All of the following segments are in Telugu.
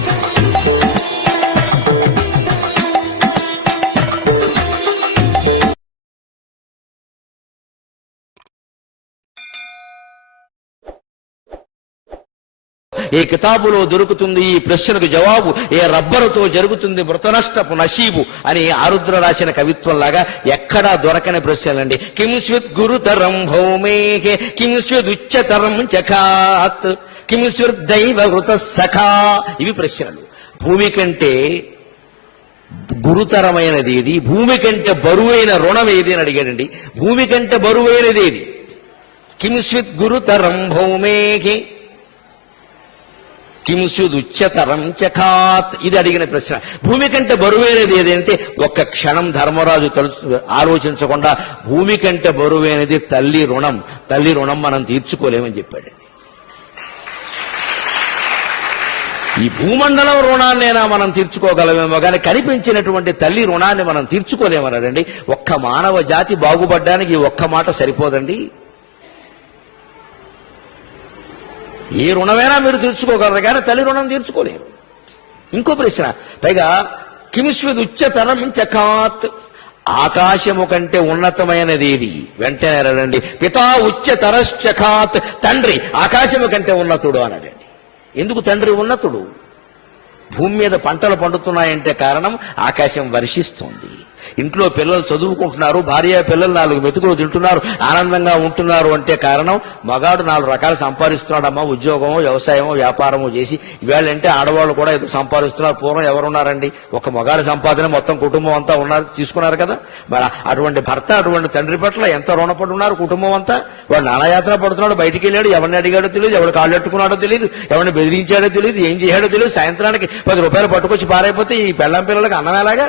Thank you. ఏ కితాబులో దొరుకుతుంది ఈ ప్రశ్నకు జవాబు ఏ రబ్బరుతో జరుగుతుంది మృతనష్టపు నసీబు అని ఆరుద్ర రాసిన కవిత్వంలాగా ఎక్కడా దొరకని ప్రశ్నలండి. కింస్విత్ గురుతరం భౌమేహే కింస్విత్ ఉచ్చతరం చఖాత్ కింస్విత్ దైవ వృత సఖా. ఇవి ప్రశ్నలు. భూమి కంటే గురుతరమైనది ఏది? భూమి కంటే బరువైన రుణం ఏది అని అడిగాడండి. భూమి కంటే బరువైనది ఏది? కింస్విత్ గురుతరం భౌమేహే కింసుదుచ్చతరం చఖాత్ ఇది అడిగిన ప్రశ్న. భూమి కంటే బరువైనది ఏదంటే ఒక్క క్షణం ధర్మరాజు తలుచు ఆలోచించకుండా భూమి కంటే బరువైనది తల్లి రుణం. తల్లి రుణం మనం తీర్చుకోలేమని చెప్పాడండి ఈ భూమండలం రుణాన్నైనా మనం తీర్చుకోగలమేమో కానీ కనిపించినటువంటి తల్లి రుణాన్ని మనం తీర్చుకోలేమన్నాడండి. ఒక్క మానవ జాతి బాగుపడ్డానికి ఈ ఒక్క మాట సరిపోదండి. ఏ రుణమైనా మీరు తీర్చుకోగలరు కానీ తల్లి రుణం తీర్చుకోలేరు. ఇంకో ప్రశ్న పైగా కిమిస్విద్ ఉచ్చతరం చకాత్ ఆకాశము కంటే ఉన్నతమైనది ఏది వెంటనే రండి. పితా ఉచ్చతరశ్చకాత్ తండ్రి ఆకాశము కంటే ఉన్నతుడు అనడండి. ఎందుకు తండ్రి ఉన్నతుడు? భూమి మీద పంటలు పండుతున్నాయంటే కారణం ఆకాశం వర్షిస్తుంది. ఇంట్లో పిల్లలు చదువుకుంటున్నారు భార్య పిల్లలు నాలుగు మెతుకులు తింటున్నారు ఆనందంగా ఉంటున్నారు అంటే కారణం మగాడు నాలుగు రకాలు సంపాదిస్తున్నాడమ్మా ఉద్యోగమో వ్యవసాయమో వ్యాపారమో చేసి ఇవాళంటే ఆడవాళ్ళు కూడా సంపాదిస్తున్నారు పూర్వం ఎవరున్నారండి? ఒక మగాడి సంపాదన మొత్తం కుటుంబం అంతా ఉన్నారు తీసుకున్నారు కదా? మరి అటువంటి భర్త అటువంటి తండ్రి పట్ల ఎంత రుణపడి ఉన్నారు కుటుంబం అంతా? వాడు నానాయాత్ర పడుతున్నాడు బయటికి వెళ్ళాడు ఎవరిని అడిగాడో తెలియదు ఎవరు కాళ్ళు పెట్టుకున్నాడో తెలియదు ఎవరిని బెదిరించాడో తెలియదు ఏం చేయాడో తెలియదు సాయంత్రానికి పది రూపాయలు పట్టుకొచ్చి పారైపోతే ఈ పెళ్ళం పిల్లలకి అన్నం ఎలాగా?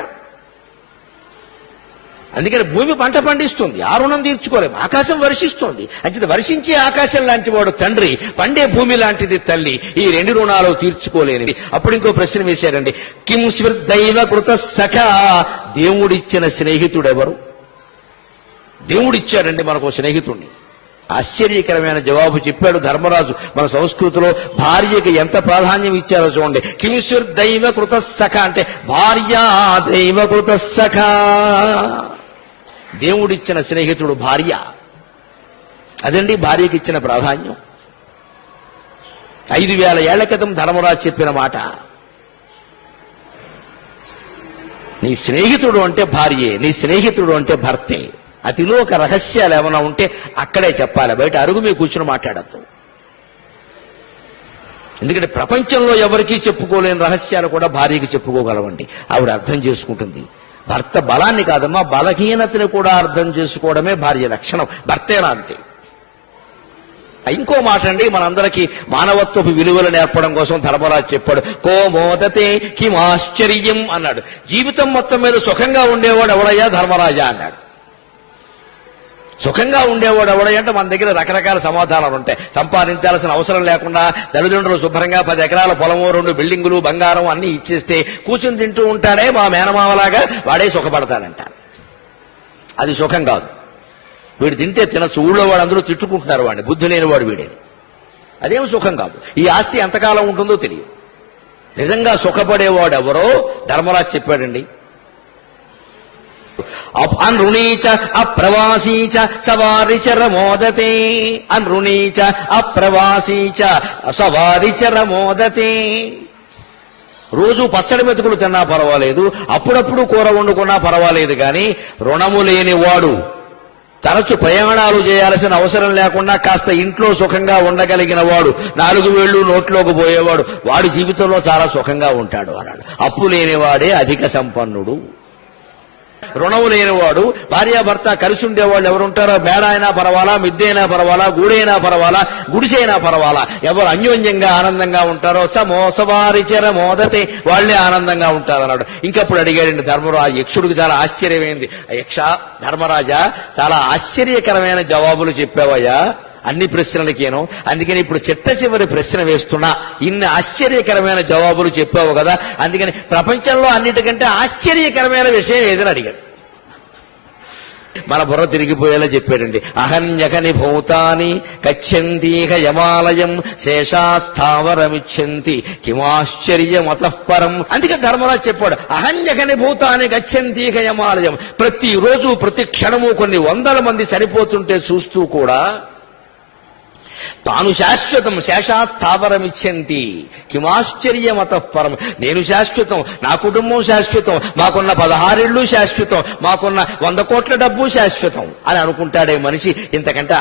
అందుకని భూమి పంట పండిస్తుంది ఆ రుణం తీర్చుకోలేము ఆకాశం వర్షిస్తుంది. అంచేత వర్షించే ఆకాశం లాంటి వాడు తండ్రి పండే భూమి లాంటిది తల్లి ఈ రెండు రుణాలు తీర్చుకోలేనివి. అప్పుడు ఇంకో ప్రశ్న వేశారండి కిం దైవ కృత సఖ? దేవుడిచ్చిన స్నేహితుడెవరు? దేవుడిచ్చాడండి మనకు స్నేహితుడిని ఆశ్చర్యకరమైన జవాబు చెప్పాడు ధర్మరాజు. మన సంస్కృతిలో భార్యకి ఎంత ప్రాధాన్యం ఇచ్చారో చూడండి. కింసుర్ దైవ కృత సఖ అంటే భార్య దైవ కృత సఖ. దేవుడిచ్చిన స్నేహితుడు భార్య. అదండి భార్యకి ఇచ్చిన ప్రాధాన్యం. ఐదు వేల ఏళ్ళ క్రితం ధర్మరాజు చెప్పిన మాట. నీ స్నేహితుడు అంటే భార్యే నీ స్నేహితుడు అంటే భర్తే. అతిలోక రహస్యాలు ఏమైనా ఉంటే అక్కడే చెప్పాలి బయట అరుగు మీద కూర్చుని మాట్లాడద్దు. ఎందుకంటే ప్రపంచంలో ఎవరికీ చెప్పుకోలేని రహస్యాలు కూడా భార్యకి చెప్పుకోగలవండి. ఆవిడ అర్థం చేసుకుంటుంది. భర్త బలాన్ని కాదమ్మా బలహీనతని కూడా అర్థం చేసుకోవడమే భార్య లక్షణం. భర్తేనా అంతే ఇంకో మాట అండి మనందరికీ మానవత్వపు విలువలు నేర్పడం కోసం ధర్మరాజు చెప్పాడు. కోమోదతే కిమాశ్చర్యం అన్నాడు. జీవితం మొత్తం మీద సుఖంగా ఉండేవాడు ఎవడయ్యా ధర్మరాజా అన్నాడు. సుఖంగా ఉండేవాడు ఎవడంటే మన దగ్గర రకరకాల సమాధానాలు ఉంటాయి. సంపాదించాల్సిన అవసరం లేకుండా తల్లిదండ్రులు శుభ్రంగా పది ఎకరాల పొలము రెండు బిల్డింగులు బంగారం అన్ని ఇచ్చేస్తే కూర్చుని తింటూ ఉంటాడే మా మేనమావలాగా వాడే సుఖపడతాడంట. అది సుఖం కాదు. వీడు తింటే తినచ్చు. ఊళ్ళో వాళ్ళందరూ తిట్టుకుంటున్నారు వాడిని. బుద్ధి లేనివాడు వీడేది. అదేం సుఖం కాదు. ఈ ఆస్తి ఎంతకాలం ఉంటుందో తెలియదు. నిజంగా సుఖపడేవాడు ఎవరో ధర్మరాజు చెప్పాడండి. అనృణీచ అప్రవాసీచ సవారిచర మోదతే అనృణీచ అప్రవాసీచ సవారిచర మోదతే రోజు పచ్చడి మెతుకులు తిన్నా పర్వాలేదు అప్పుడప్పుడు కూర వండుకున్నా పర్వాలేదు కానీ రుణము లేనివాడు తరచు ప్రయాణాలు చేయాల్సిన అవసరం లేకుండా కాస్త ఇంట్లో సుఖంగా ఉండగలిగిన వాడు నాలుగు వేళ్ళు నోట్లోకి పోయేవాడు వాడి జీవితంలో చాలా సుఖంగా ఉంటాడు అన్నాడు. అప్పు లేనివాడే అధిక సంపన్నుడు. రుణము లేనివాడు భార్యాభర్త కలిసి ఉండేవాళ్ళు ఎవరుంటారో మేడ అయినా పర్వాలా మిద్దైనా పర్వాలా గూడైనా పర్వాలా గుడిసైనా పర్వాలా ఎవరు అన్యోన్యంగా ఆనందంగా ఉంటారో సమోసవారి చెర మోదతే వాళ్ళే ఆనందంగా ఉంటారన్నాడు. ఇంకప్పుడు అడిగాడండి ధర్మరాజు యక్షుడికి చాలా ఆశ్చర్యమైంది. యక్ష ధర్మరాజా చాలా ఆశ్చర్యకరమైన జవాబులు చెప్పావయ్యా. అన్ని ప్రశ్నలకేను. అందుకని ఇప్పుడు చిట్ట చివరి ప్రశ్న వేస్తున్నా. ఇన్ని ఆశ్చర్యకరమైన జవాబులు చెప్పావు కదా. అందుకని ప్రపంచంలో అన్నిటికంటే ఆశ్చర్యకరమైన విషయం ఏదని అడిగాడు. మన బుర్ర తిరిగిపోయేలా చెప్పాడండి. అహన్యకని భూతాని కచ్చంతీహ యమాలయం శేషాస్థావరమిచ్చంతి. కిమాశ్చర్యమతఃపరం. అందుకే ధర్మరాజు చెప్పాడు అహన్యకని భూతాని గచ్చంతీహ యమాలయం. ప్రతిరోజు ప్రతి క్షణము కొన్ని వందల మంది చనిపోతుంటే చూస్తూ కూడా తాను శాశ్వతం శేషాస్థావరమిచ్చంతి కిమాశ్చర్యమతఃపరం నేను శాశ్వతం నా కుటుంబం శాశ్వతం మాకున్న పదహారేళ్ళు శాశ్వతం మాకున్న వంద కోట్ల డబ్బు శాశ్వతం అని అనుకుంటాడే మనిషి ఇంతకంటే